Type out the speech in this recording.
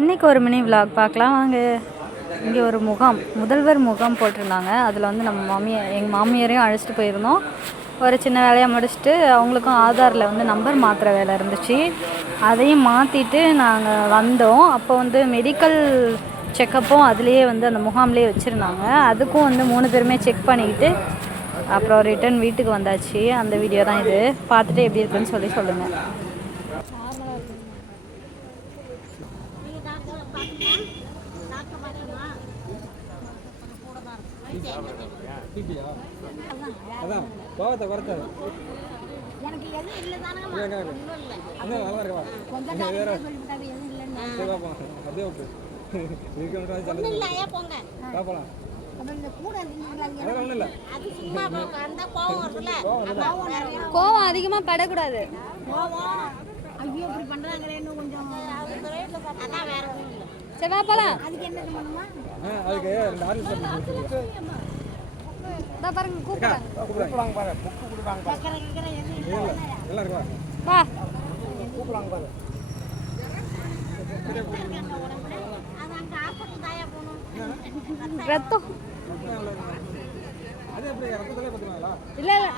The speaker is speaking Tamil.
இன்றைக்கி ஒரு மினி விலாக் பார்க்கலாம் வாங்க. இங்கே ஒரு முகாம், முதல்வர் முகாம் போட்டிருந்தாங்க. அதில் வந்து நம்ம எங்கள் மாமியாரையும் அழைச்சிட்டு போயிருந்தோம். ஒரு சின்ன வேலையாக முடிச்சுட்டு அவங்களுக்கும் ஆதாரில் வந்து நம்பர் மாற்றுற வேலை இருந்துச்சு. அதையும் மாற்றிட்டு நாங்கள் வந்தோம். அப்போ வந்து மெடிக்கல் செக்கப்பும் அதுலேயே வந்து அந்த முகாம்லேயே வச்சுருந்தாங்க. அதுக்கும் வந்து 3 பேருமே செக் பண்ணிக்கிட்டு அப்புறம் ரிட்டன் வீட்டுக்கு வந்தாச்சு. அந்த வீடியோ தான் இது. பார்த்துட்டு எப்படி இருக்குன்னு சொல்லுங்கள். அதான் கோவத்தை குறைச்சாது எனக்கு எதுவும் இல்லை தானே நல்லா இருக்கா கொஞ்சம் வேற சரி பாப்போம் அப்படியே ஓகே போங்க பாப்பலாம் கோவம் அதிகமாக படக்கூடாது. சரி பாப்பலாம். பாருங்க கூப்பிடுறாங்க பாரு. புக்கு குடுறாங்க பாரு. எல்லாரும் வா கூப்பிடுறாங்க பாரு. ரத்தம் அது எப்படி ரத்தத்திலே பத்துறாங்களா? இல்ல இல்ல